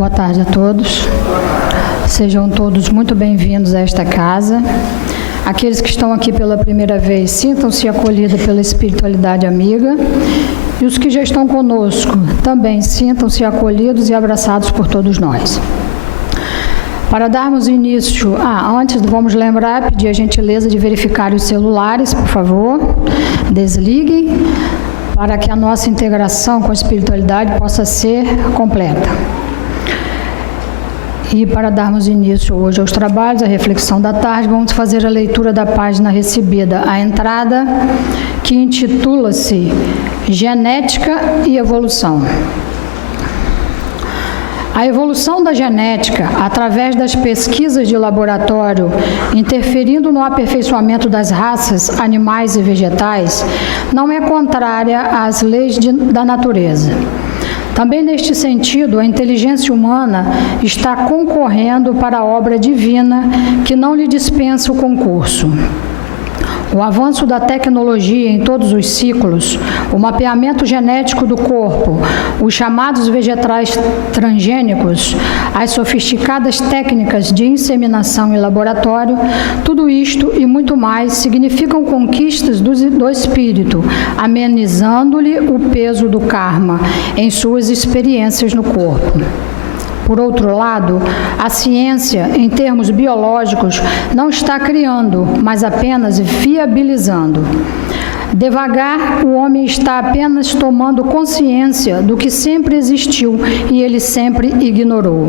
Boa tarde a todos. Sejam todos muito bem-vindos a esta casa. Aqueles que estão aqui pela primeira vez, sintam-se acolhidos pela espiritualidade amiga. E os que já estão conosco, também sintam-se acolhidos e abraçados por todos nós. Para darmos início, antes vamos lembrar, pedir a gentileza de verificar os celulares, por favor. Desliguem, para que a nossa integração com a espiritualidade possa ser completa. E para darmos início hoje aos trabalhos, a reflexão da tarde, vamos fazer a leitura da página recebida, a entrada, que intitula-se Genética e Evolução. A evolução da genética, através das pesquisas de laboratório, interferindo no aperfeiçoamento das raças animais e vegetais, não é contrária às leis da natureza. Também neste sentido, a inteligência humana está concorrendo para a obra divina que não lhe dispensa o concurso. O avanço da tecnologia em todos os ciclos, o mapeamento genético do corpo, os chamados vegetais transgênicos, as sofisticadas técnicas de inseminação em laboratório, tudo isto e muito mais significam conquistas do espírito, amenizando-lhe o peso do karma em suas experiências no corpo. Por outro lado, a ciência, em termos biológicos, não está criando, mas apenas viabilizando. Devagar, o homem está apenas tomando consciência do que sempre existiu e ele sempre ignorou.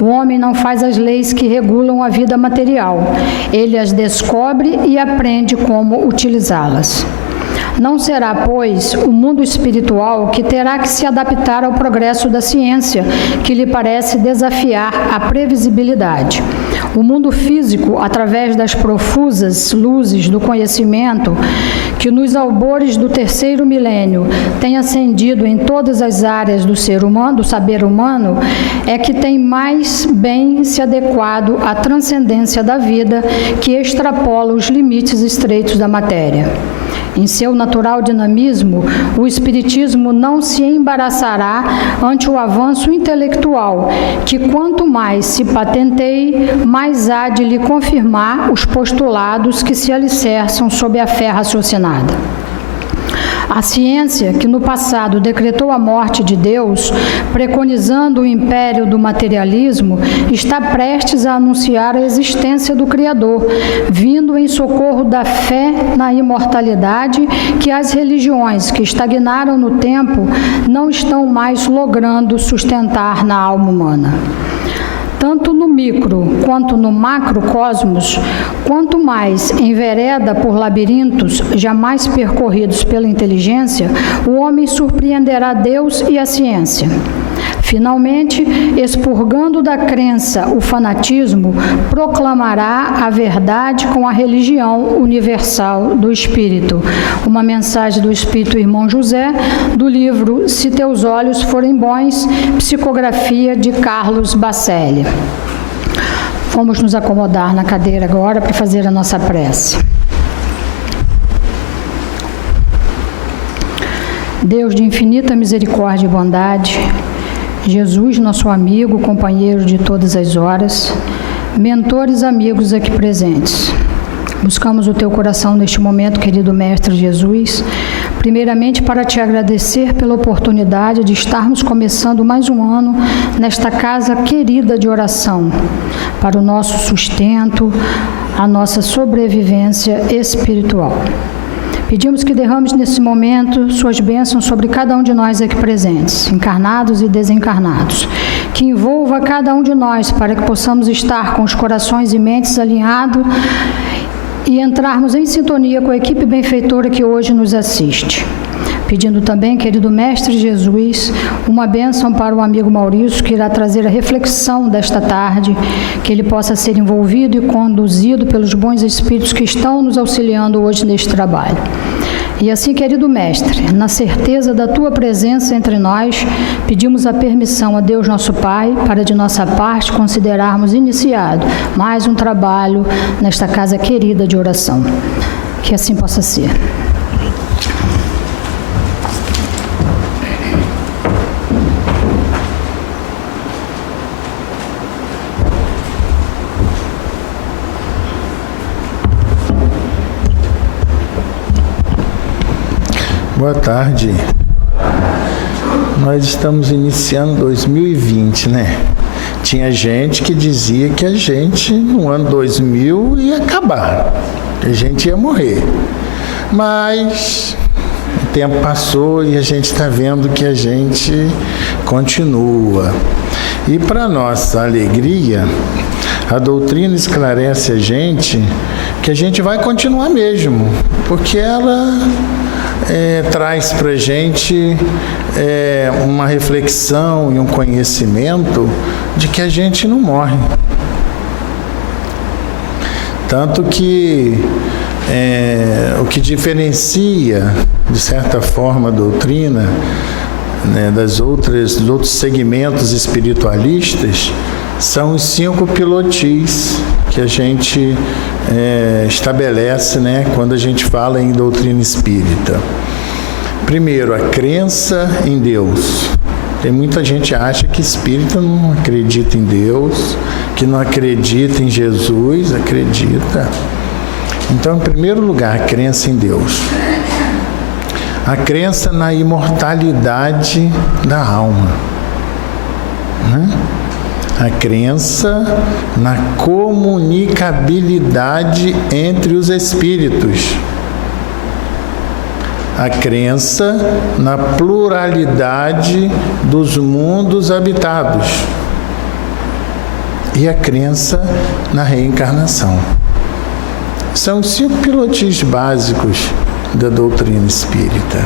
O homem não faz as leis que regulam a vida material. Ele as descobre e aprende como utilizá-las. Não será, pois, o mundo espiritual que terá que se adaptar ao progresso da ciência, que lhe parece desafiar a previsibilidade. O mundo físico, através das profusas luzes do conhecimento, que nos albores do terceiro milênio tem ascendido em todas as áreas do ser humano, do saber humano, é que tem mais bem se adequado à transcendência da vida, que extrapola os limites estreitos da matéria. Em seu natural dinamismo, o Espiritismo não se embaraçará ante o avanço intelectual, que quanto mais se patenteie, mais há de lhe confirmar os postulados que se alicerçam sob a fé raciocinada. A ciência, que no passado decretou a morte de Deus, preconizando o império do materialismo, está prestes a anunciar a existência do Criador, vindo em socorro da fé na imortalidade que as religiões que estagnaram no tempo não estão mais logrando sustentar na alma humana. Tanto no micro quanto no macrocosmos, quanto mais envereda por labirintos jamais percorridos pela inteligência, o homem surpreenderá Deus e a ciência. Finalmente, expurgando da crença o fanatismo, proclamará a verdade com a religião universal do Espírito. Uma mensagem do Espírito Irmão José, do livro Se Teus Olhos Forem Bons, psicografia de Carlos Bacelli. Vamos nos acomodar na cadeira agora para fazer a nossa prece. Deus de infinita misericórdia e bondade, Jesus, nosso amigo, companheiro de todas as horas, mentores, amigos aqui presentes. Buscamos o teu coração neste momento, querido Mestre Jesus, primeiramente para te agradecer pela oportunidade de estarmos começando mais um ano nesta casa querida de oração, para o nosso sustento, a nossa sobrevivência espiritual. Pedimos que derrames nesse momento suas bênçãos sobre cada um de nós aqui presentes, encarnados e desencarnados, que envolva cada um de nós para que possamos estar com os corações e mentes alinhados e entrarmos em sintonia com a equipe benfeitora que hoje nos assiste. Pedindo também, querido Mestre Jesus, uma bênção para o amigo Maurício, que irá trazer a reflexão desta tarde, que ele possa ser envolvido e conduzido pelos bons espíritos que estão nos auxiliando hoje neste trabalho. E assim, querido Mestre, na certeza da tua presença entre nós, pedimos a permissão a Deus nosso Pai, para de nossa parte considerarmos iniciado mais um trabalho nesta casa querida de oração. Que assim possa ser. Boa tarde. Nós estamos iniciando 2020, né? Tinha gente que dizia que a gente, no ano 2000, ia acabar, que a gente ia morrer. Mas o tempo passou e a gente está vendo que a gente continua. E para nossa alegria, a doutrina esclarece a gente que a gente vai continuar mesmo, porque ela traz para a gente uma reflexão e um conhecimento de que a gente não morre. Tanto que o que diferencia, de certa forma, a doutrina, né, dos outros segmentos espiritualistas, são os 5 pilotis que a gente estabelece, né, quando a gente fala em doutrina espírita. Primeiro, a crença em Deus. Tem muita gente que acha que espírita não acredita em Deus, que não acredita em Jesus. Acredita. Então, em primeiro lugar, a crença em Deus. A crença na imortalidade da alma, né? A crença na comunicabilidade entre os espíritos. A crença na pluralidade dos mundos habitados. E a crença na reencarnação. São os 5 pilotis básicos da doutrina espírita.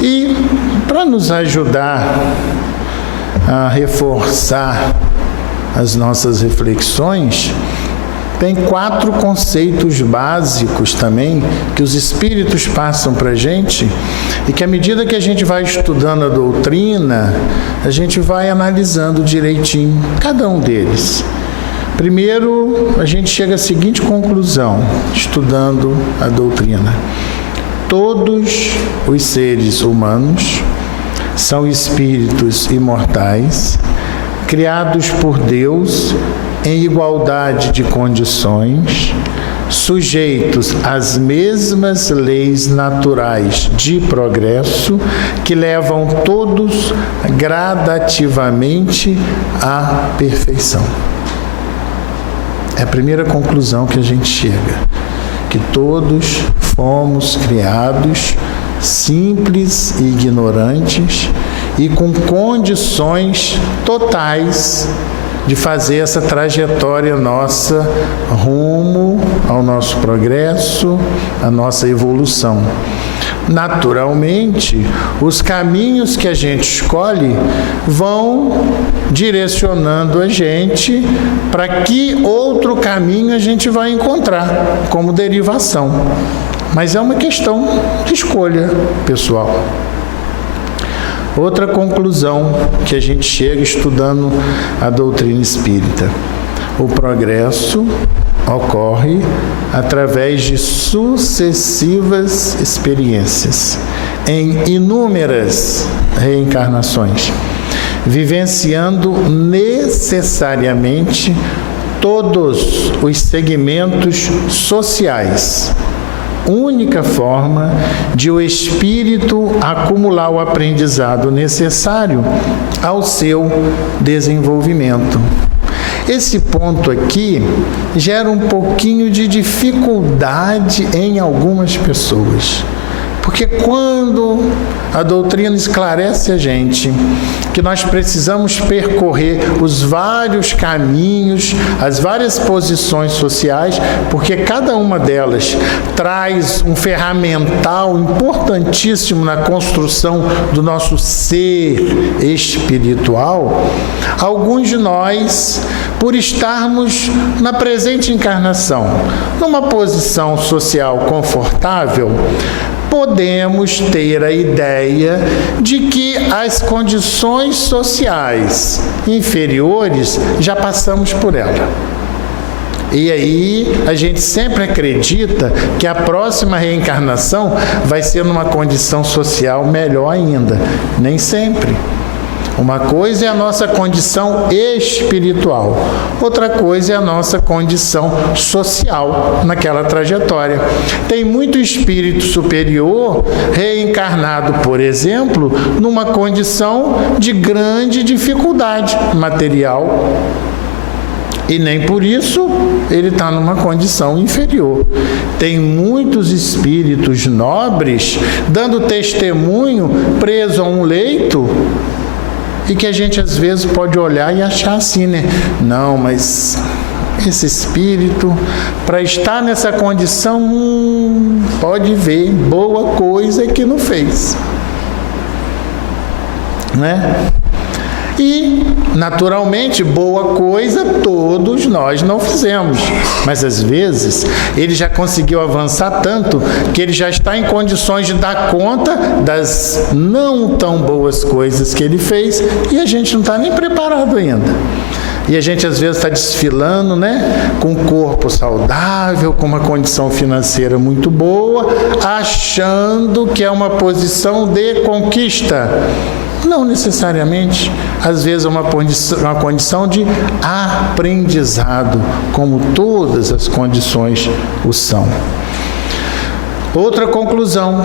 E para nos ajudar a reforçar as nossas reflexões, tem 4 conceitos básicos também que os espíritos passam para a gente e que, à medida que a gente vai estudando a doutrina, a gente vai analisando direitinho cada um deles. Primeiro, a gente chega à seguinte conclusão, estudando a doutrina: todos os seres humanos são espíritos imortais, criados por Deus em igualdade de condições, sujeitos às mesmas leis naturais de progresso que levam todos gradativamente à perfeição. É a primeira conclusão que a gente chega, que todos fomos criados simples e ignorantes e com condições totais de fazer essa trajetória nossa rumo ao nosso progresso, à nossa evolução. Naturalmente, os caminhos que a gente escolhe vão direcionando a gente para que outro caminho a gente vai encontrar como derivação. Mas é uma questão de escolha pessoal. Outra conclusão que a gente chega estudando a doutrina espírita: o progresso ocorre através de sucessivas experiências, em inúmeras reencarnações, vivenciando necessariamente todos os segmentos sociais. Única forma de o espírito acumular o aprendizado necessário ao seu desenvolvimento. Esse ponto aqui gera um pouquinho de dificuldade em algumas pessoas. Porque quando a doutrina esclarece a gente que nós precisamos percorrer os vários caminhos, as várias posições sociais, porque cada uma delas traz um ferramental importantíssimo na construção do nosso ser espiritual, alguns de nós, por estarmos na presente encarnação, numa posição social confortável, podemos ter a ideia de que as condições sociais inferiores já passamos por ela. E aí a gente sempre acredita que a próxima reencarnação vai ser numa condição social melhor ainda. Nem sempre. Uma coisa é a nossa condição espiritual, outra coisa é a nossa condição social naquela trajetória. Tem muito espírito superior reencarnado, por exemplo, numa condição de grande dificuldade material. E nem por isso ele está numa condição inferior. Tem muitos espíritos nobres dando testemunho preso a um leito e que a gente às vezes pode olhar e achar assim, né? Não, mas esse espírito, para estar nessa condição, pode ver, boa coisa que não fez. Né? E, naturalmente, boa coisa todos nós não fizemos. Mas, às vezes, ele já conseguiu avançar tanto que ele já está em condições de dar conta das não tão boas coisas que ele fez e a gente não está nem preparado ainda. E a gente, às vezes, está desfilando, né? Com um corpo saudável, com uma condição financeira muito boa, achando que é uma posição de conquista. Não necessariamente, às vezes é uma condição de aprendizado, como todas as condições o são. Outra conclusão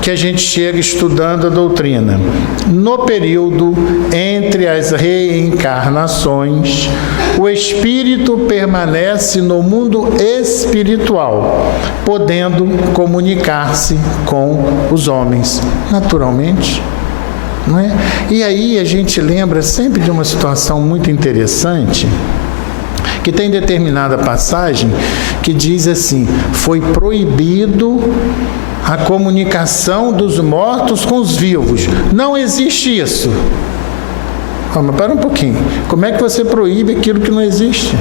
que a gente chega estudando a doutrina: no período entre as reencarnações, o espírito permanece no mundo espiritual, podendo comunicar-se com os homens, naturalmente. Não é? E aí a gente lembra sempre de uma situação muito interessante, que tem determinada passagem que diz assim: foi proibido a comunicação dos mortos com os vivos. Não existe isso. Mas para um pouquinho. Como é que você proíbe aquilo que não existe?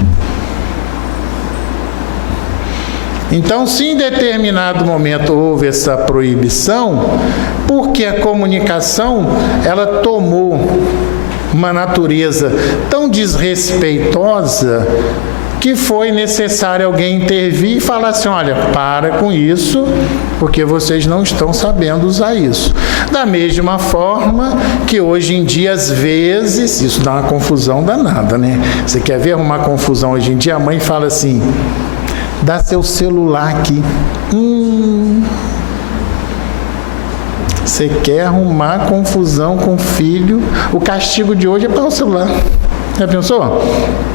Então, se em determinado momento houve essa proibição, porque a comunicação, ela tomou uma natureza tão desrespeitosa que foi necessário alguém intervir e falar assim: olha, para com isso, porque vocês não estão sabendo usar isso. Da mesma forma que hoje em dia, às vezes, isso dá uma confusão danada, né? Você quer ver uma confusão hoje em dia? A mãe fala assim: dá seu celular aqui. Você quer arrumar confusão com o filho? O castigo de hoje é para o celular. Já pensou?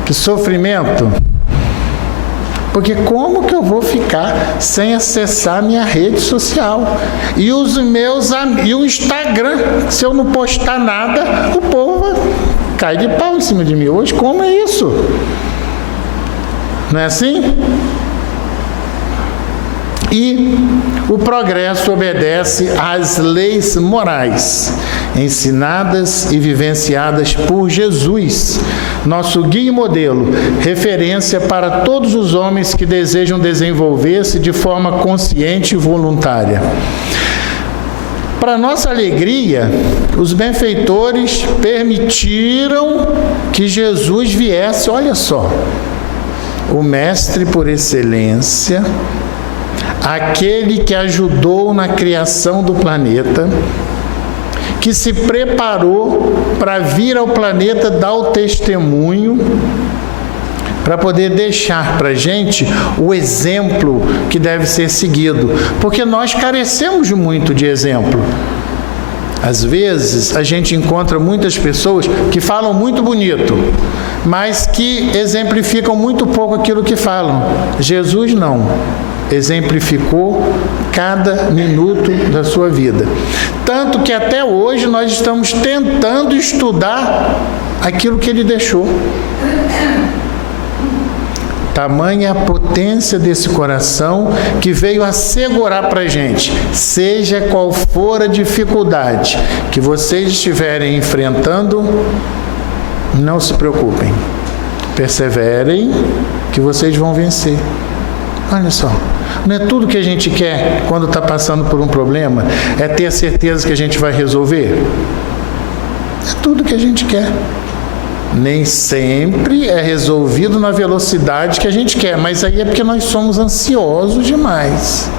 Que sofrimento! Porque como que eu vou ficar sem acessar minha rede social? E os meus amigos, e o Instagram, se eu não postar nada, o povo cai de pau em cima de mim. Hoje, como é isso? Não é assim? E o progresso obedece às leis morais, ensinadas e vivenciadas por Jesus, nosso guia e modelo, referência para todos os homens que desejam desenvolver-se de forma consciente e voluntária. Para nossa alegria, os benfeitores permitiram que Jesus viesse, olha só, o mestre por excelência, aquele que ajudou na criação do planeta, que se preparou para vir ao planeta dar o testemunho, para poder deixar para a gente o exemplo que deve ser seguido, porque nós carecemos muito de exemplo. Às vezes, a gente encontra muitas pessoas que falam muito bonito, mas que exemplificam muito pouco aquilo que falam. Jesus não. Exemplificou cada minuto da sua vida. Tanto que até hoje nós estamos tentando estudar aquilo que ele deixou. Tamanha a potência desse coração que veio assegurar para a gente: seja qual for a dificuldade que vocês estiverem enfrentando, não se preocupem, perseverem que vocês vão vencer. Olha só, não é tudo que a gente quer quando está passando por um problema, é ter a certeza que a gente vai resolver? É tudo que a gente quer. Nem sempre é resolvido na velocidade que a gente quer, mas aí é porque nós somos ansiosos demais,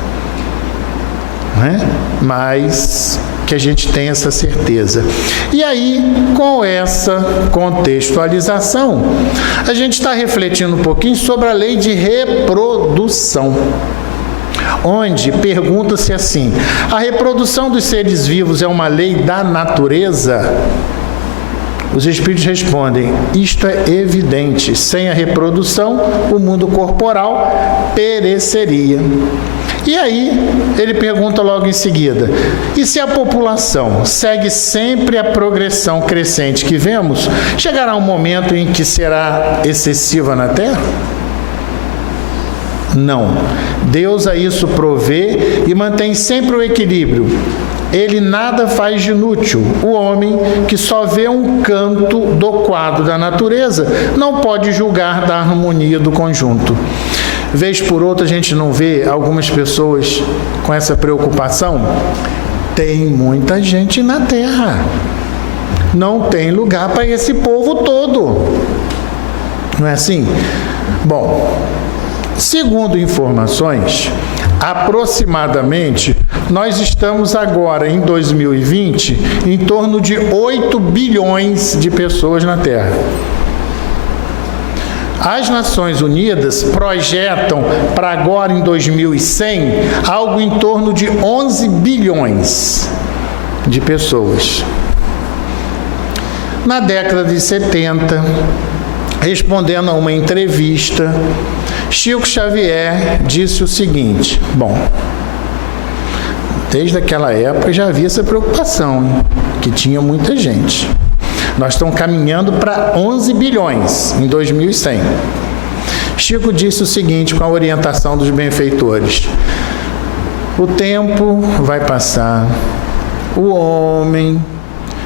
né? Mas que a gente tem essa certeza. E aí, com essa contextualização, a gente está refletindo um pouquinho sobre a lei de reprodução, onde pergunta-se assim: a reprodução dos seres vivos é uma lei da natureza? Os espíritos respondem: isto é evidente, sem a reprodução, o mundo corporal pereceria. E aí, ele pergunta logo em seguida: e se a população segue sempre a progressão crescente que vemos, chegará um momento em que será excessiva na Terra? Não. Deus a isso provê e mantém sempre o equilíbrio. Ele nada faz de inútil. O homem, que só vê um canto do quadro da natureza, não pode julgar da harmonia do conjunto. Vez por outra, a gente não vê algumas pessoas com essa preocupação? Tem muita gente na Terra. Não tem lugar para esse povo todo. Não é assim? Bom, segundo informações, aproximadamente, nós estamos agora, em 2020, em torno de 8 bilhões de pessoas na Terra. As Nações Unidas projetam para agora, em 2100, algo em torno de 11 bilhões de pessoas. Na década de 70, respondendo a uma entrevista, Chico Xavier disse o seguinte: bom, desde aquela época já havia essa preocupação, hein? Que tinha muita gente. Nós estamos caminhando para 11 bilhões em 2100. Chico disse o seguinte, com a orientação dos benfeitores: o tempo vai passar, o homem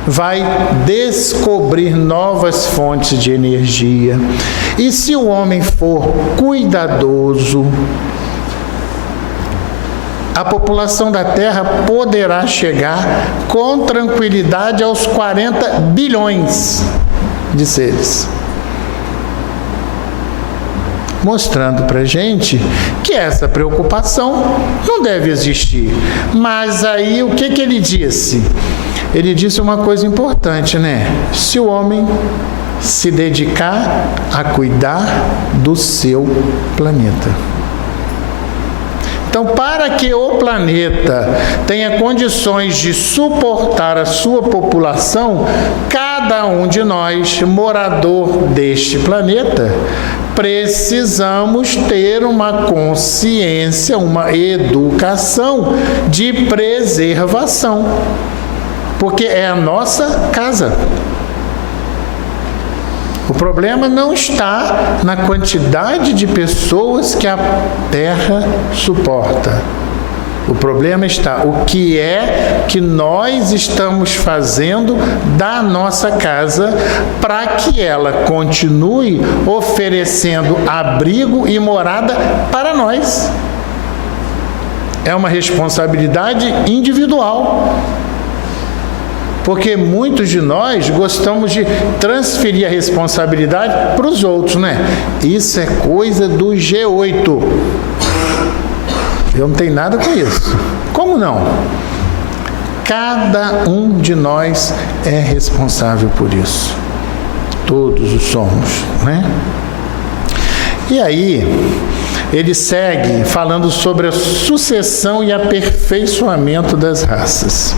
vai descobrir novas fontes de energia, e se o homem for cuidadoso, a população da Terra poderá chegar com tranquilidade aos 40 bilhões de seres. Mostrando para a gente que essa preocupação não deve existir. Mas aí o que ele disse? Ele disse uma coisa importante, né? Se o homem se dedicar a cuidar do seu planeta. Então, para que o planeta tenha condições de suportar a sua população, cada um de nós, morador deste planeta, precisamos ter uma consciência, uma educação de preservação, porque é a nossa casa. O problema não está na quantidade de pessoas que a Terra suporta. O problema está o que é que nós estamos fazendo da nossa casa para que ela continue oferecendo abrigo e morada para nós. É uma responsabilidade individual. Porque muitos de nós gostamos de transferir a responsabilidade para os outros, né? Isso é coisa do G8. Eu não tenho nada com isso. Como não? Cada um de nós é responsável por isso. Todos o somos, né? E aí, ele segue falando sobre a sucessão e aperfeiçoamento das raças.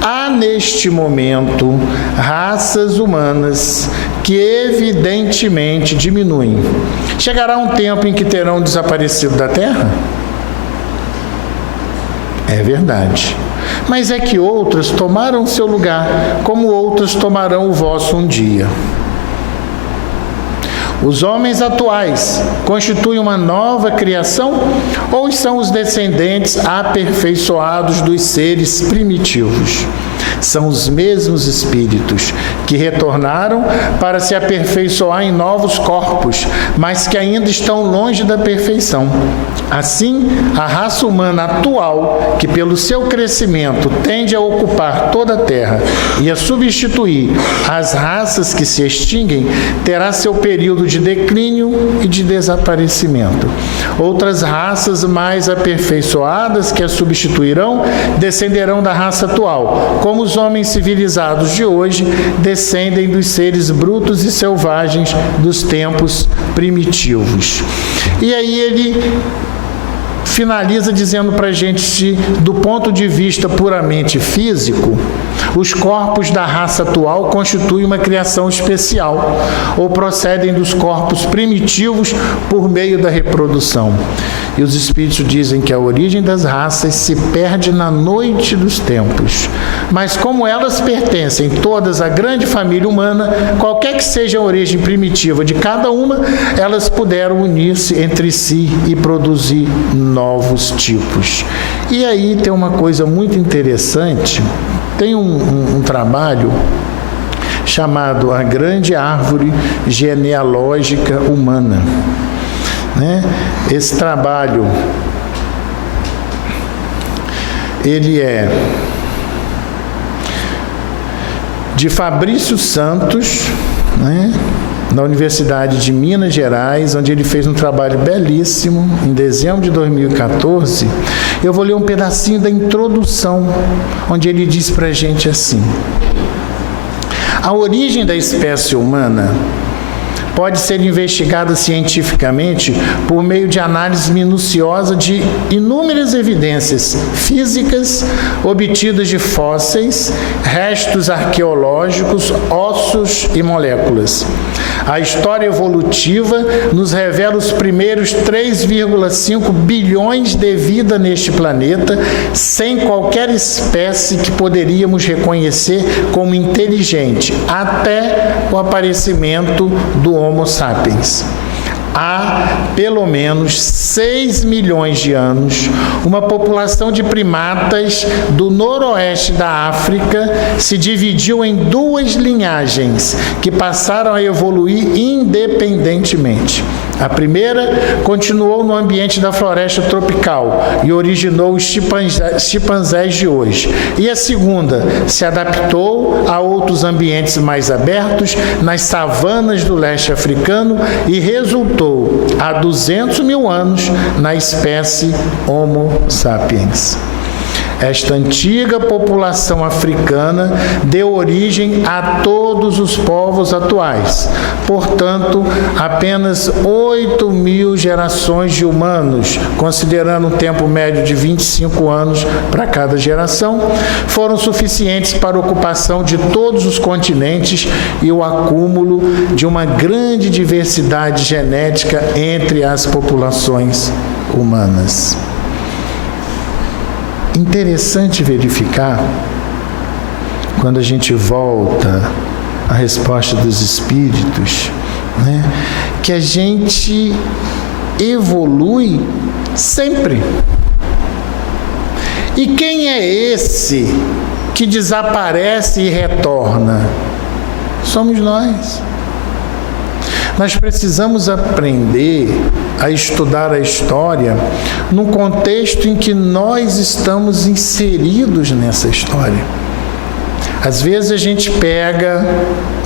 Há neste momento raças humanas que evidentemente diminuem. Chegará um tempo em que terão desaparecido da Terra? É verdade. Mas é que outras tomaram seu lugar, como outras tomarão o vosso um dia. Os homens atuais constituem uma nova criação ou são os descendentes aperfeiçoados dos seres primitivos? São os mesmos espíritos que retornaram para se aperfeiçoar em novos corpos, mas que ainda estão longe da perfeição. Assim, a raça humana atual, que pelo seu crescimento tende a ocupar toda a Terra e a substituir as raças que se extinguem, terá seu período de declínio e de desaparecimento. Outras raças mais aperfeiçoadas que a substituirão descenderão da raça atual, como os homens civilizados de hoje descendem dos seres brutos e selvagens dos tempos primitivos. E aí ele finaliza dizendo para a gente, do ponto de vista puramente físico, os corpos da raça atual constituem uma criação especial, ou procedem dos corpos primitivos por meio da reprodução. E os espíritos dizem que a origem das raças se perde na noite dos tempos. Mas como elas pertencem todas à grande família humana, qualquer que seja a origem primitiva de cada uma, elas puderam unir-se entre si e produzir novos tipos. E aí tem uma coisa muito interessante, tem um trabalho chamado A Grande Árvore Genealógica Humana. Esse trabalho, ele é de Fabrício Santos, na Universidade de Minas Gerais, onde ele fez um trabalho belíssimo, em dezembro de 2014. Eu vou ler um pedacinho da introdução, onde ele diz para a gente assim: a origem da espécie humana pode ser investigada cientificamente por meio de análise minuciosa de inúmeras evidências físicas obtidas de fósseis, restos arqueológicos, ossos e moléculas. A história evolutiva nos revela os primeiros 3,5 bilhões de vida neste planeta, sem qualquer espécie que poderíamos reconhecer como inteligente, até o aparecimento do Homo sapiens. Há pelo menos 6 milhões de anos, uma população de primatas do noroeste da África se dividiu em duas linhagens que passaram a evoluir independentemente. A primeira continuou no ambiente da floresta tropical e originou os chimpanzés de hoje. E a segunda se adaptou a outros ambientes mais abertos, nas savanas do leste africano, e resultou, há 200 mil anos, na espécie Homo sapiens. Esta antiga população africana deu origem a todos os povos atuais. Portanto, apenas 8 mil gerações de humanos, considerando um tempo médio de 25 anos para cada geração, foram suficientes para a ocupação de todos os continentes e o acúmulo de uma grande diversidade genética entre as populações humanas. Interessante verificar, quando a gente volta à resposta dos espíritos, que a gente evolui sempre. E quem é esse que desaparece e retorna? Somos nós. Nós precisamos aprender a estudar a história no contexto em que nós estamos inseridos nessa história. Às vezes a gente pega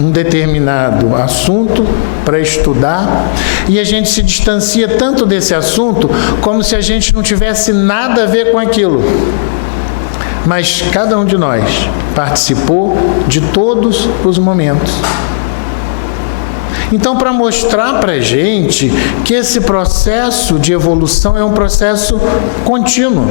um determinado assunto para estudar e a gente se distancia tanto desse assunto como se a gente não tivesse nada a ver com aquilo. Mas cada um de nós participou de todos os momentos. Então, para mostrar para a gente que esse processo de evolução é um processo contínuo,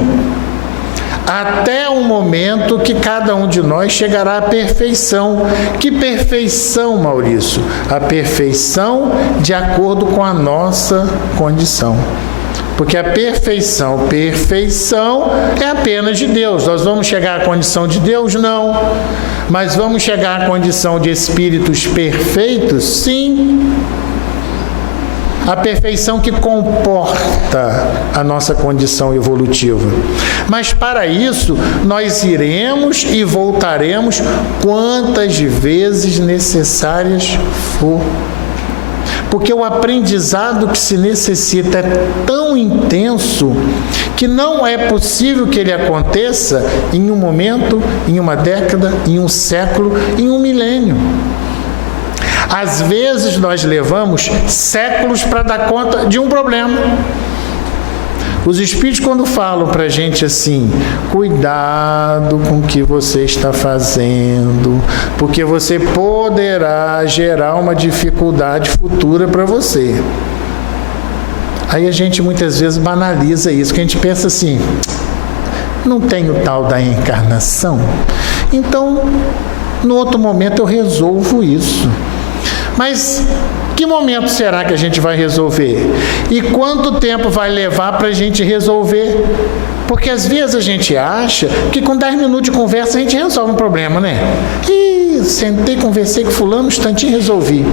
até o momento que cada um de nós chegará à perfeição. Que perfeição, Maurício? A perfeição de acordo com a nossa condição. Porque a perfeição é apenas de Deus. Nós vamos chegar à condição de Deus? Não. Mas vamos chegar à condição de espíritos perfeitos? Sim. a perfeição que comporta a nossa condição evolutiva. Mas para isso, nós iremos e voltaremos quantas vezes necessárias for. Porque o aprendizado que se necessita é tão intenso que não é possível que ele aconteça em um momento, em uma década, em um século, em um milênio. Às vezes nós levamos séculos para dar conta de um problema. Os Espíritos, quando falam para a gente assim, cuidado com o que você está fazendo, porque você poderá gerar uma dificuldade futura para você. Aí a gente muitas vezes banaliza isso, que a gente pensa assim, não tem o tal da encarnação, então no outro momento eu resolvo isso. Mas que momento será que a gente vai resolver? E quanto tempo vai levar para a gente resolver? Porque às vezes a gente acha que com 10 minutos de conversa a gente resolve um problema, né? Sentei, conversei com fulano, um instantinho resolvi.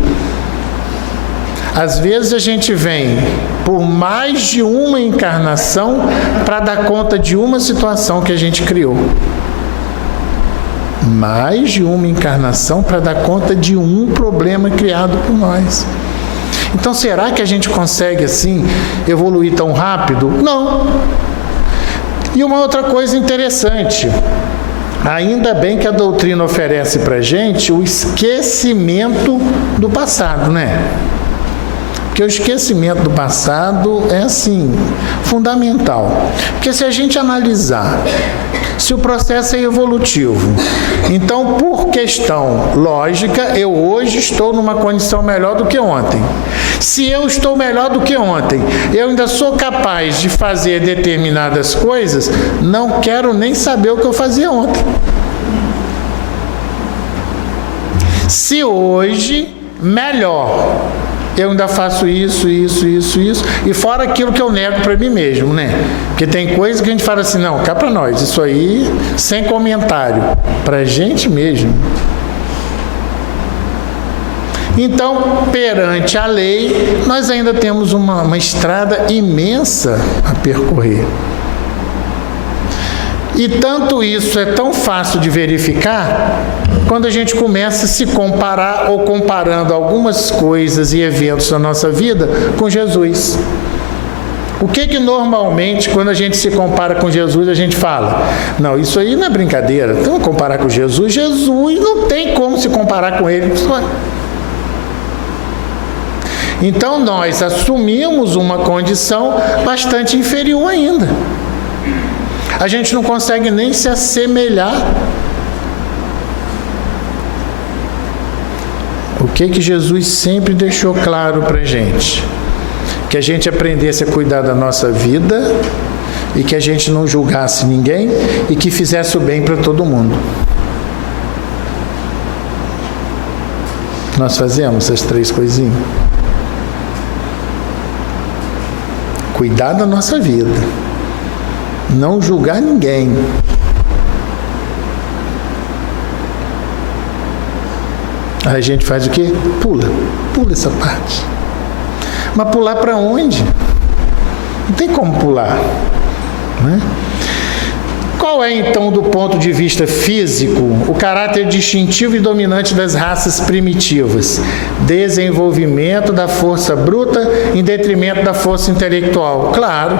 Às vezes a gente vem por mais de uma encarnação para dar conta de uma situação que a gente criou. Mais de uma encarnação para dar conta de um problema criado por nós. Então, será que a gente consegue, assim, evoluir tão rápido? Não. E uma outra coisa interessante, ainda bem que a doutrina oferece para a gente o esquecimento do passado, né? Porque o esquecimento do passado é, assim, fundamental. Porque se a gente analisar, se o processo é evolutivo, então, por questão lógica, eu hoje estou numa condição melhor do que ontem. Se eu estou melhor do que ontem, eu ainda sou capaz de fazer determinadas coisas, não quero nem saber o que eu fazia ontem. Se hoje, melhor, eu ainda faço isso, e fora aquilo que eu nego para mim mesmo, né? Porque tem coisa que a gente fala assim, não, cá para nós, isso aí, sem comentário, para a gente mesmo. Então, perante a lei, nós ainda temos uma estrada imensa a percorrer. E tanto isso é tão fácil de verificar, quando a gente começa a se comparar ou comparando algumas coisas e eventos da nossa vida com Jesus. O que normalmente, quando a gente se compara com Jesus, a gente fala? Não, isso aí não é brincadeira. Então, comparar com Jesus, Jesus não tem como se comparar com ele. Então, nós assumimos uma condição bastante inferior ainda. A gente não consegue nem se assemelhar. O que Jesus sempre deixou claro para a gente? Que a gente aprendesse a cuidar da nossa vida e que a gente não julgasse ninguém e que fizesse o bem para todo mundo. Nós fazemos essas 3 coisinhas. Cuidar da nossa vida. Não julgar ninguém. Aí a gente faz o quê? Pula essa parte. Mas pular para onde? Não tem como pular, né? Qual é, então, do ponto de vista físico, o caráter distintivo e dominante das raças primitivas? Desenvolvimento da força bruta em detrimento da força intelectual. Claro.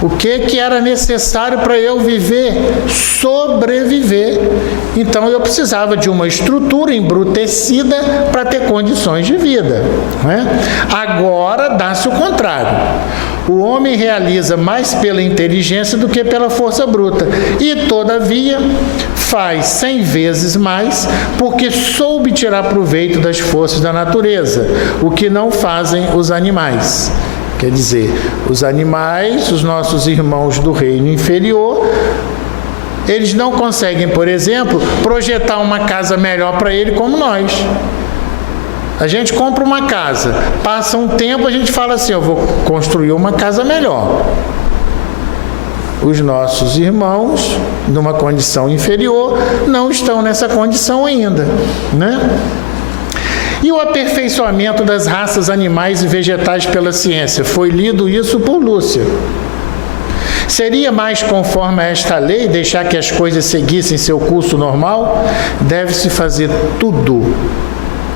O que era necessário para eu viver? Sobreviver. Então eu precisava de uma estrutura embrutecida para ter condições de vida, né? Agora dá-se o contrário. O homem realiza mais pela inteligência do que pela força bruta. E, todavia, faz 100 vezes mais porque soube tirar proveito das forças da natureza, o que não fazem os animais. Quer dizer, os animais, os nossos irmãos do reino inferior, eles não conseguem, por exemplo, projetar uma casa melhor para ele como nós. A gente compra uma casa, passa um tempo, a gente fala assim, eu vou construir uma casa melhor. Os nossos irmãos, numa condição inferior, não estão nessa condição ainda, né? E o aperfeiçoamento das raças animais e vegetais pela ciência? Foi lido isso por Lúcia. Seria mais conforme a esta lei deixar que as coisas seguissem seu curso normal? Deve-se fazer tudo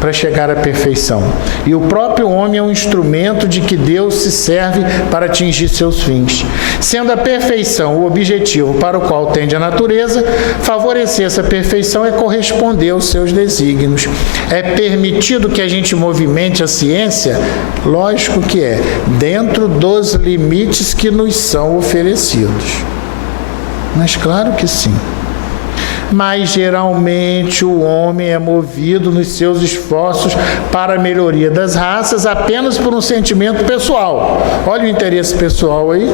para chegar à perfeição. E o próprio homem é um instrumento de que Deus se serve para atingir seus fins. Sendo a perfeição o objetivo para o qual tende a natureza, favorecer essa perfeição é corresponder aos seus desígnios. É permitido que a gente movimente a ciência? Lógico que é, dentro dos limites que nos são oferecidos. Mas claro que sim. Mas geralmente o homem é movido nos seus esforços para a melhoria das raças apenas por um sentimento pessoal. Olha o interesse pessoal aí.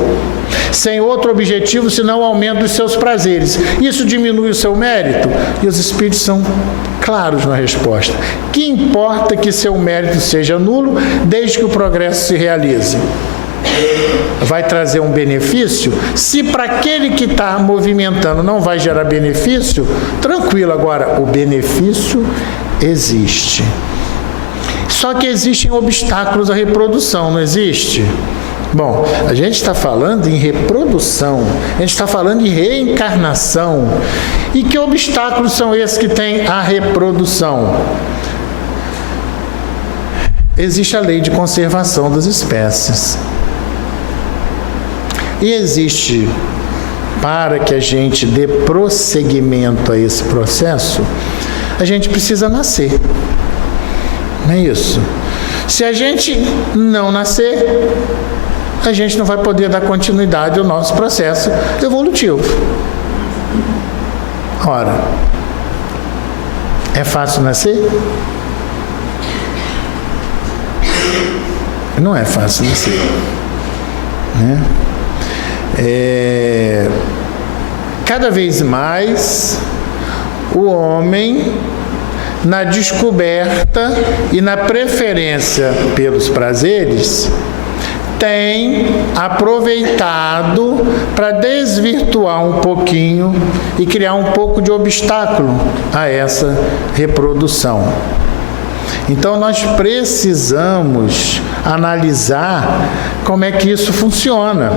Sem outro objetivo senão o aumento dos seus prazeres. Isso diminui o seu mérito? E os espíritos são claros na resposta. Que importa que seu mérito seja nulo, desde que o progresso se realize? Vai trazer um benefício? Se para aquele que está movimentando não vai gerar benefício, tranquilo. Agora, o benefício existe. Só que existem obstáculos à reprodução, não existe? Bom, a gente está falando em reprodução, a gente está falando em reencarnação. E que obstáculos são esses que tem a reprodução? Existe a lei de conservação das espécies. E existe, para que a gente dê prosseguimento a esse processo, a gente precisa nascer. Não é isso? Se a gente não nascer, a gente não vai poder dar continuidade ao nosso processo evolutivo. Ora, é fácil nascer? Não é fácil nascer, né? Cada vez mais o homem, na descoberta e na preferência pelos prazeres, tem aproveitado para desvirtuar um pouquinho e criar um pouco de obstáculo a essa reprodução. Então nós precisamos analisar como é que isso funciona.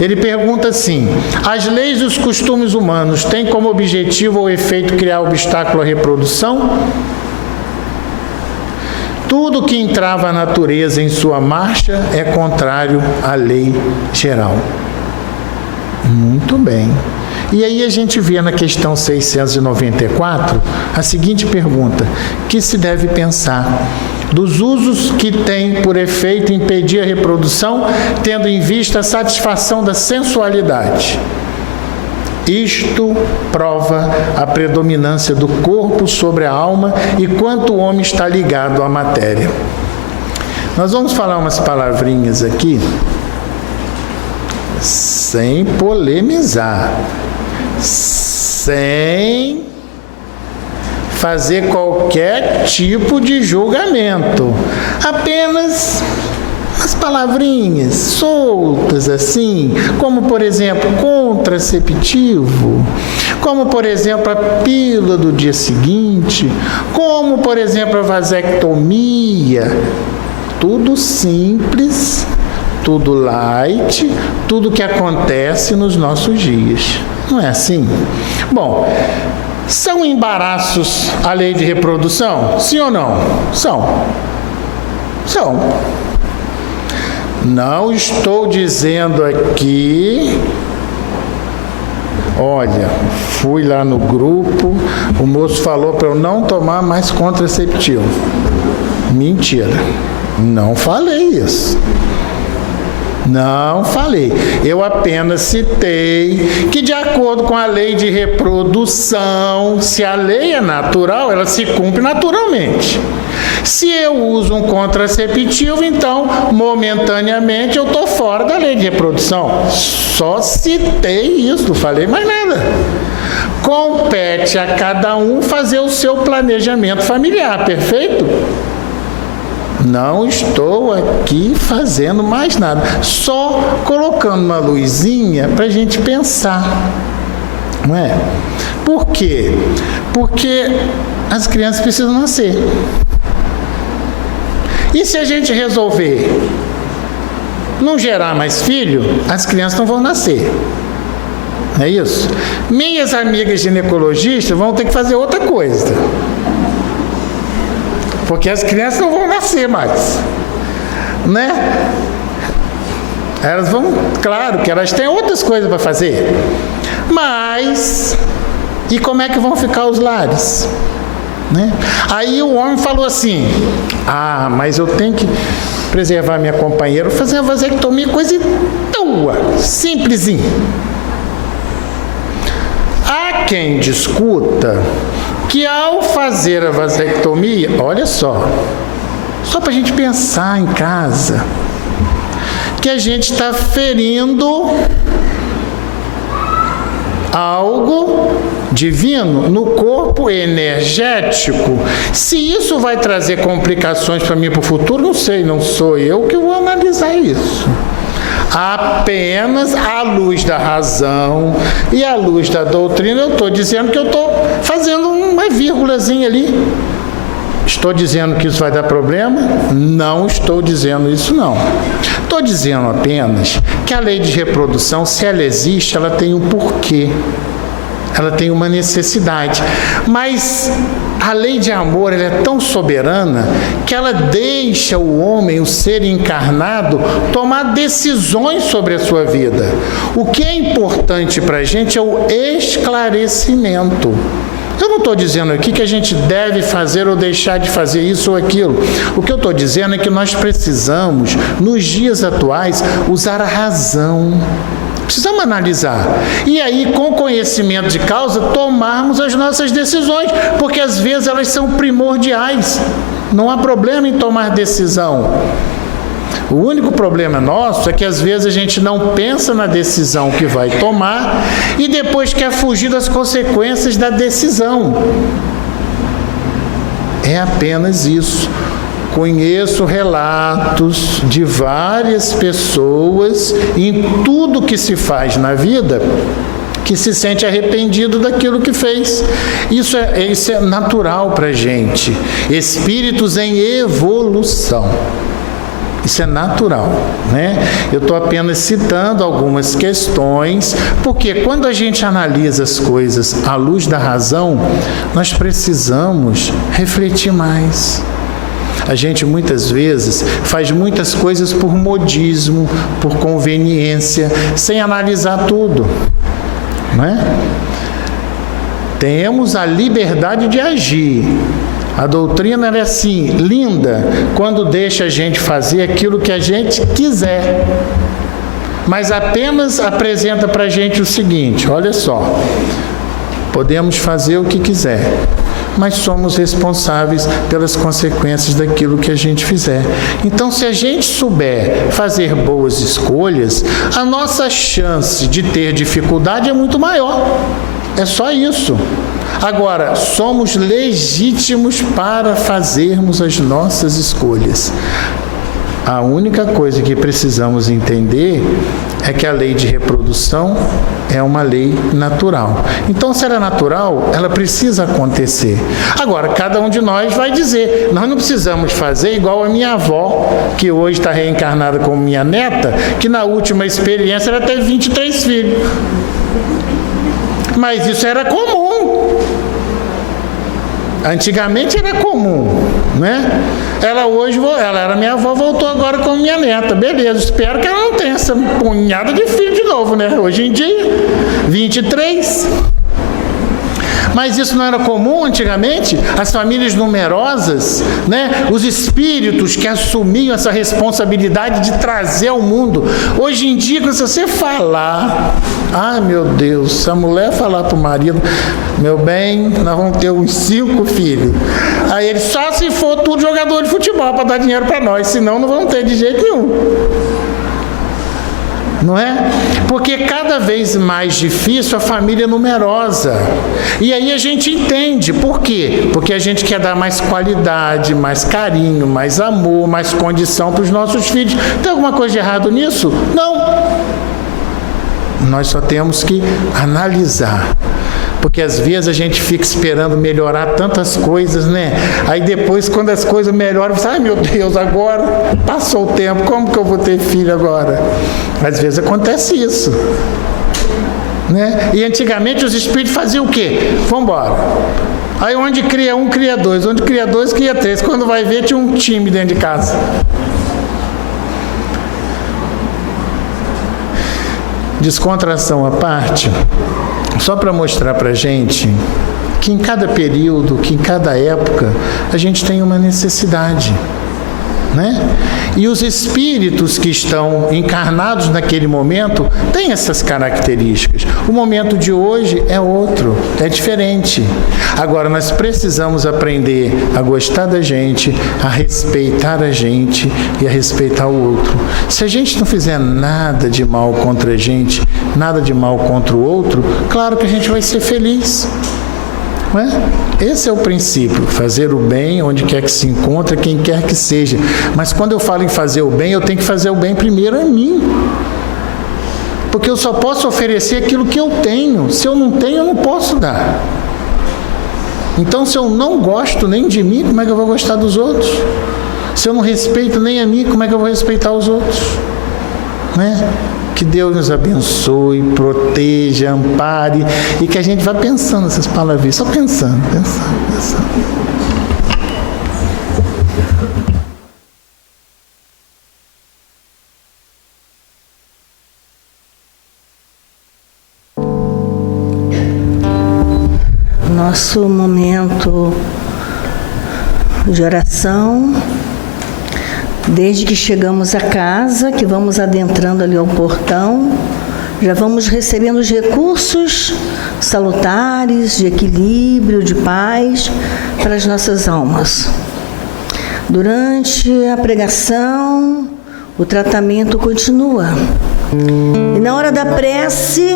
Ele pergunta assim: as leis e os costumes humanos têm como objetivo ou efeito criar obstáculo à reprodução? Tudo que entrava a natureza em sua marcha é contrário à lei geral. Muito bem. E aí a gente vê na questão 694 a seguinte pergunta: que se deve pensar dos usos que tem por efeito impedir a reprodução, tendo em vista a satisfação da sensualidade? Isto prova a predominância do corpo sobre a alma e quanto o homem está ligado à matéria. Nós vamos falar umas palavrinhas aqui, sem polemizar, sem fazer qualquer tipo de julgamento, apenas as palavrinhas soltas assim, como por exemplo contraceptivo, como por exemplo a pílula do dia seguinte, como por exemplo a vasectomia. Tudo simples, tudo light, tudo que acontece nos nossos dias. Não é assim? Bom, são embaraços a lei de reprodução? Sim ou não? São. Não estou dizendo aqui, olha, fui lá no grupo, o moço falou para eu não tomar mais contraceptivo. Mentira, não falei isso. Não falei. Eu apenas citei que, de acordo com a lei de reprodução, se a lei é natural, ela se cumpre naturalmente. Se eu uso um contraceptivo, então, momentaneamente, eu estou fora da lei de reprodução. Só citei isso, não falei mais nada. Compete a cada um fazer o seu planejamento familiar, perfeito? Não estou aqui fazendo mais nada, só colocando uma luzinha para a gente pensar, não é? Por quê? Porque as crianças precisam nascer. E se a gente resolver não gerar mais filho, as crianças não vão nascer. É isso? Minhas amigas ginecologistas vão ter que fazer outra coisa. Porque as crianças não vão nascer mais. Né? Elas vão, claro que elas têm outras coisas para fazer. Mas, e como é que vão ficar os lares? Né? Aí o homem falou assim: mas eu tenho que preservar minha companheira, fazer uma vasectomia, coisa tua, simplesinho. Há quem discuta que ao fazer a vasectomia, olha só para a gente pensar em casa, que a gente está ferindo algo divino no corpo energético. Se isso vai trazer complicações para mim para o futuro, não sei, não sou eu que vou analisar isso. Apenas à luz da razão e à luz da doutrina, eu estou dizendo que eu estou fazendo uma vírgulazinha ali. Estou dizendo que isso vai dar problema? Não estou dizendo isso, não. Estou dizendo apenas que a lei de reprodução, se ela existe, ela tem um porquê. Ela tem uma necessidade. Mas a lei de amor, ela é tão soberana que ela deixa o homem, o ser encarnado, tomar decisões sobre a sua vida. O que é importante para a gente é o esclarecimento. Eu não estou dizendo aqui que a gente deve fazer ou deixar de fazer isso ou aquilo. O que eu estou dizendo é que nós precisamos, nos dias atuais, usar a razão. Precisamos analisar. E aí, com conhecimento de causa, tomarmos as nossas decisões, porque às vezes elas são primordiais. Não há problema em tomar decisão. O único problema nosso é que às vezes a gente não pensa na decisão que vai tomar e depois quer fugir das consequências da decisão. É apenas isso. Conheço relatos de várias pessoas em tudo que se faz na vida que se sente arrependido daquilo que fez. Isso é natural para a gente. Espíritos em evolução. Isso é natural, né? Eu estou apenas citando algumas questões, porque quando a gente analisa as coisas à luz da razão, nós precisamos refletir mais. A gente muitas vezes faz muitas coisas por modismo, por conveniência, sem analisar tudo, né? Temos a liberdade de agir. A doutrina é assim, linda, quando deixa a gente fazer aquilo que a gente quiser. Mas apenas apresenta para a gente o seguinte: olha só, podemos fazer o que quiser, mas somos responsáveis pelas consequências daquilo que a gente fizer. Então, se a gente souber fazer boas escolhas, a nossa chance de ter dificuldade é muito maior. É só isso. Agora, somos legítimos para fazermos as nossas escolhas. A única coisa que precisamos entender é que a lei de reprodução é uma lei natural. Então, se ela é natural, ela precisa acontecer. Agora, cada um de nós vai dizer: nós não precisamos fazer igual a minha avó, que hoje está reencarnada como minha neta, que na última experiência ela teve 23 filhos. Mas isso era comum. Antigamente era comum, né? Ela era minha avó, voltou agora como minha neta. Beleza, espero que ela não tenha essa punhada de filho de novo, né? Hoje em dia, 23. Mas isso não era comum antigamente? As famílias numerosas, né? Os espíritos que assumiam essa responsabilidade de trazer ao mundo. Hoje em dia, se você falar, meu Deus, se a mulher falar para o marido: meu bem, nós vamos ter uns 5 filhos. Aí ele: só se for tudo jogador de futebol para dar dinheiro para nós, senão não vamos ter de jeito nenhum. Não é? Porque cada vez mais difícil a família numerosa. E aí a gente entende. Por quê? Porque a gente quer dar mais qualidade, mais carinho, mais amor, mais condição para os nossos filhos. Tem alguma coisa de errado nisso? Não. Nós só temos que analisar. Porque às vezes a gente fica esperando melhorar tantas coisas, né? Aí depois, quando as coisas melhoram, você, ai meu Deus, agora passou o tempo, como que eu vou ter filho agora? Às vezes acontece isso, né? E antigamente os espíritos faziam o quê? Vamos embora. Aí onde cria um, cria dois. Onde cria dois, cria três. Quando vai ver, tinha um time dentro de casa. Descontração à parte, só para mostrar para a gente que em cada período, que em cada época, a gente tem uma necessidade, né? E os espíritos que estão encarnados naquele momento têm essas características. O momento de hoje é outro, é diferente. Agora, nós precisamos aprender a gostar da gente, a respeitar a gente e a respeitar o outro. Se a gente não fizer nada de mal contra a gente, nada de mal contra o outro, claro que a gente vai ser feliz. Esse é o princípio, fazer o bem onde quer que se encontre, quem quer que seja. Mas quando eu falo em fazer o bem, eu tenho que fazer o bem primeiro a mim. Porque eu só posso oferecer aquilo que eu tenho. Se eu não tenho, eu não posso dar. Então, se eu não gosto nem de mim, como é que eu vou gostar dos outros? Se eu não respeito nem a mim, como é que eu vou respeitar os outros? Que Deus nos abençoe, proteja, ampare e que a gente vá pensando essas palavras, só pensando. Nosso momento de oração. Desde que chegamos a casa, que vamos adentrando ali ao portão, já vamos recebendo os recursos salutares, de equilíbrio, de paz para as nossas almas. Durante a pregação, o tratamento continua. E na hora da prece,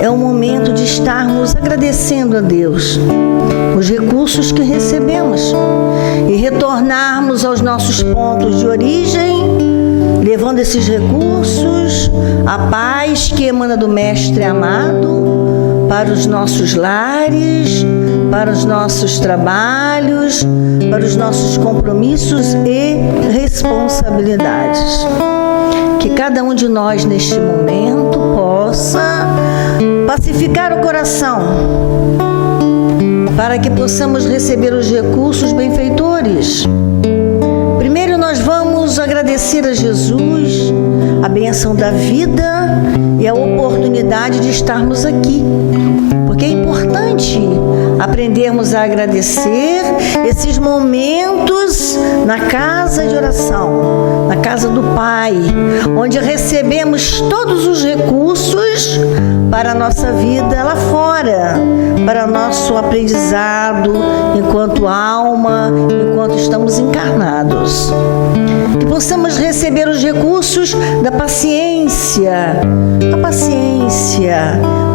é o momento de estarmos agradecendo a Deus os recursos que recebemos e retornarmos aos nossos pontos de origem, levando esses recursos, a paz que emana do Mestre amado, para os nossos lares, para os nossos trabalhos, para os nossos compromissos e responsabilidades. Que cada um de nós, neste momento, possa pacificar o coração, para que possamos receber os recursos benfeitores. Primeiro nós vamos agradecer a Jesus a bênção da vida e a oportunidade de estarmos aqui, porque é importante aprendermos a agradecer esses momentos na casa de oração, na casa do Pai, onde recebemos todos os recursos para a nossa vida lá fora, para nosso aprendizado enquanto alma, enquanto estamos encarnados. Que possamos receber os recursos da paciência,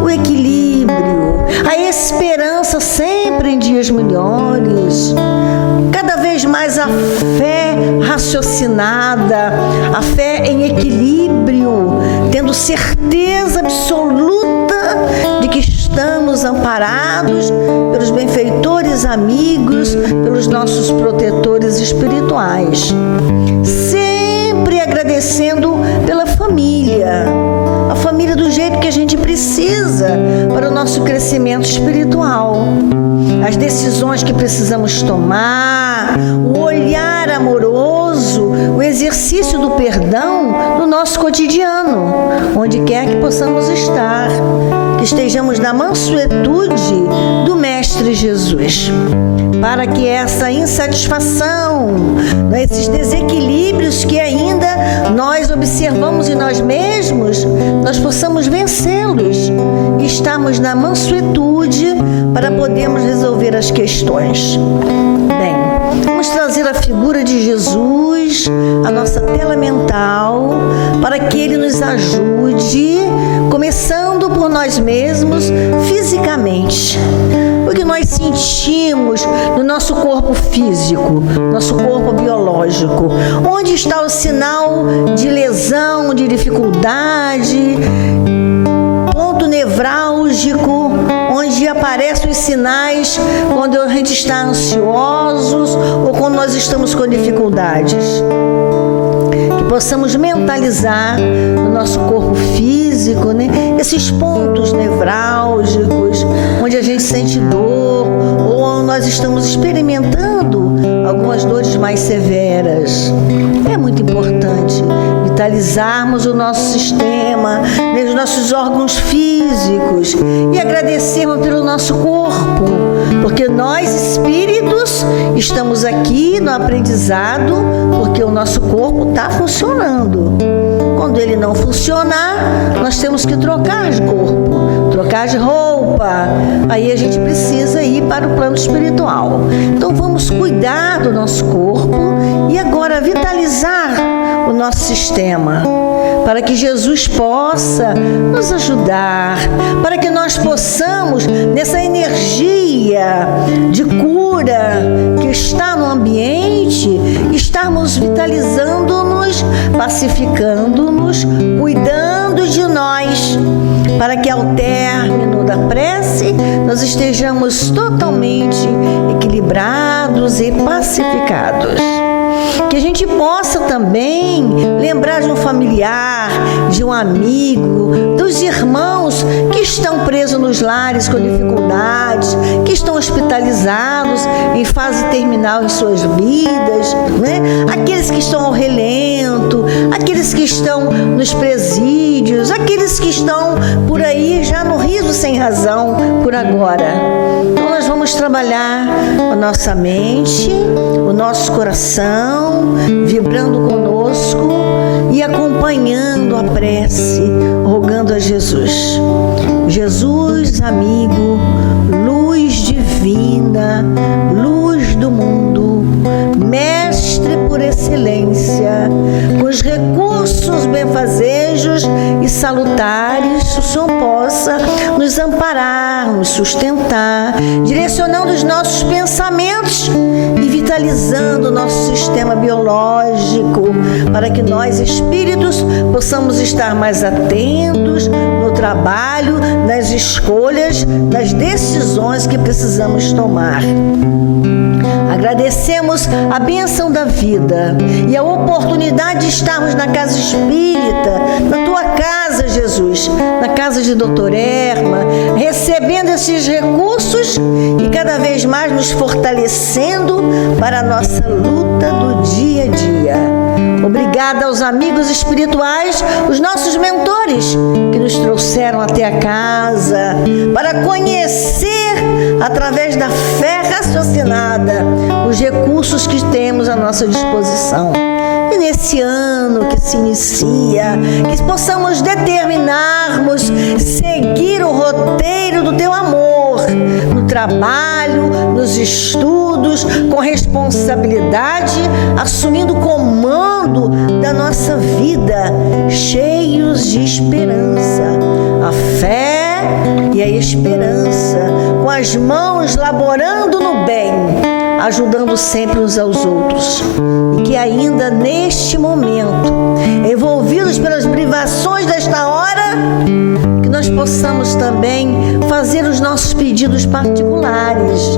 o equilíbrio, a esperança sempre em dias melhores, cada vez mais a fé raciocinada, a fé em equilíbrio, tendo certeza absoluta de que estamos amparados pelos benfeitores amigos, pelos nossos protetores espirituais. Sempre agradecendo pela família, a família do jeito que a gente precisa para o nosso crescimento espiritual. As decisões que precisamos tomar, o olhar amoroso, o exercício do perdão no nosso cotidiano, onde quer que possamos estar, que estejamos na mansuetude do Mestre Jesus, para que essa insatisfação, esses desequilíbrios que ainda nós observamos em nós mesmos, nós possamos vencê-los e estarmos na mansuetude para podermos resolver as questões. Bem, vamos trazer a figura de Jesus à nossa tela mental para que Ele nos ajude, começando por nós mesmos fisicamente. O que nós sentimos no nosso corpo físico, nosso corpo biológico. Onde está o sinal de lesão, de dificuldade, ponto nevrálgico, onde aparecem os sinais quando a gente está ansiosos ou quando nós estamos com dificuldades. Que possamos mentalizar no nosso corpo físico, né, esses pontos nevrálgicos, onde a gente sente dor, ou nós estamos experimentando algumas dores mais severas. É muito importante vitalizarmos o nosso sistema, os nossos órgãos físicos e agradecermos pelo nosso corpo, porque nós, espíritos, estamos aqui no aprendizado porque o nosso corpo está funcionando. Quando ele não funcionar, nós temos que trocar de corpo, trocar de roupa. Aí a gente precisa ir para o plano espiritual. Então vamos cuidar do nosso corpo e agora vitalizar o nosso sistema, para que Jesus possa nos ajudar, para que nós possamos, nessa energia de cura que está no ambiente, estarmos vitalizando-nos, pacificando-nos, cuidando de nós, para que ao término da prece nós estejamos totalmente equilibrados e pacificados. Que a gente possa também lembrar de um familiar, de um amigo, dos irmãos que estão presos nos lares com dificuldades, que estão hospitalizados em fase terminal em suas vidas, né? Aqueles que estão ao relento, aqueles que estão nos presídios, aqueles que estão por aí já no riso sem razão por agora. Então nós vamos trabalhar a nossa mente, o nosso coração, vibrando conosco e acompanhando a prece, rogando a Jesus. Jesus, amigo, luz divina, luz do mundo, mestre por excelência, com os recursos benfazejos e salutares, o Senhor possa nos amparar, nos sustentar, direcionando os nossos pensamentos e vitalizando o nosso sistema biológico, para que nós, espíritos, possamos estar mais atentos no trabalho, nas escolhas, nas decisões que precisamos tomar. Agradecemos a bênção da vida e a oportunidade de estarmos na casa espírita, na tua casa, Jesus, na casa de Doutor Erma, recebendo esses recursos e cada vez mais nos fortalecendo para a nossa luta do dia a dia. Obrigada aos amigos espirituais, os nossos mentores, que nos trouxeram até a casa para conhecer, através da fé raciocinada, os recursos que temos à nossa disposição. E nesse ano que se inicia, que possamos determinarmos seguir o roteiro do teu amor, no trabalho, nos estudos, com responsabilidade, assumindo o comando da nossa vida, cheios de esperança, a fé e a esperança, com as mãos laborando no bem, ajudando sempre uns aos outros. E que ainda neste momento, envolvidos pelas privações desta hora, que nós possamos também fazer os nossos pedidos particulares,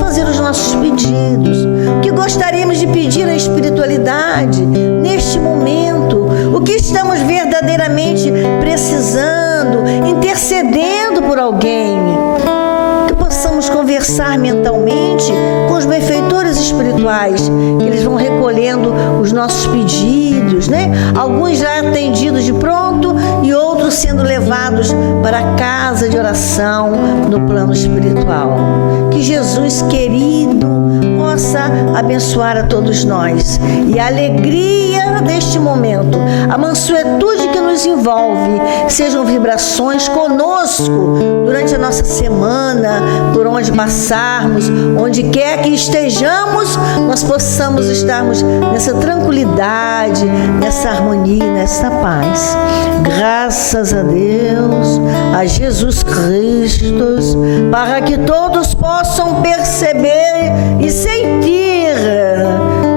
fazer os nossos pedidos, o que gostaríamos de pedir à espiritualidade neste momento, o que estamos verdadeiramente precisando, intercedendo por alguém. Que possamos conversar mentalmente com os benfeitores espirituais, que eles vão recolhendo os nossos pedidos, né? Alguns já atendidos de pronto e outros sendo levados para a casa de oração no plano espiritual. Que Jesus querido possa abençoar a todos nós e a alegria deste momento, a mansuetude que nos envolve, sejam vibrações conosco durante a nossa semana, por onde passarmos, onde quer que estejamos, nós possamos estarmos nessa tranquilidade, nessa harmonia, nessa paz. Graças a Deus, a Jesus Cristo, para que todos possam perceber e sentir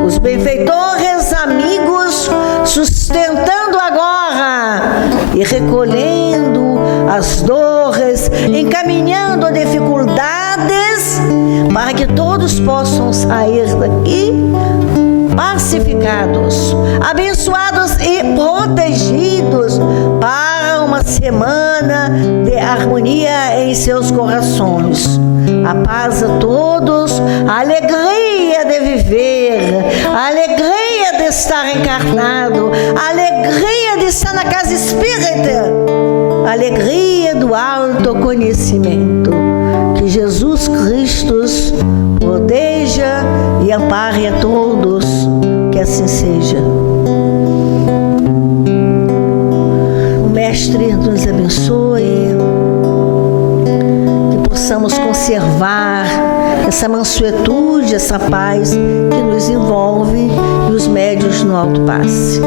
os benfeitores amigos sustentando agora e recolhendo as dores, encaminhando a dificuldade para que todos possam sair daqui pacificados, abençoados e protegidos para uma semana de harmonia em seus corações. A paz a todos, a alegria de viver, a alegria de estar encarnado, a alegria de estar na casa espírita, a alegria do autoconhecimento. Que Jesus Cristo proteja e ampare a todos, que assim seja. O Mestre nos abençoe, que possamos conservar essa mansuetude, essa paz que nos envolve e os médios no alto passe.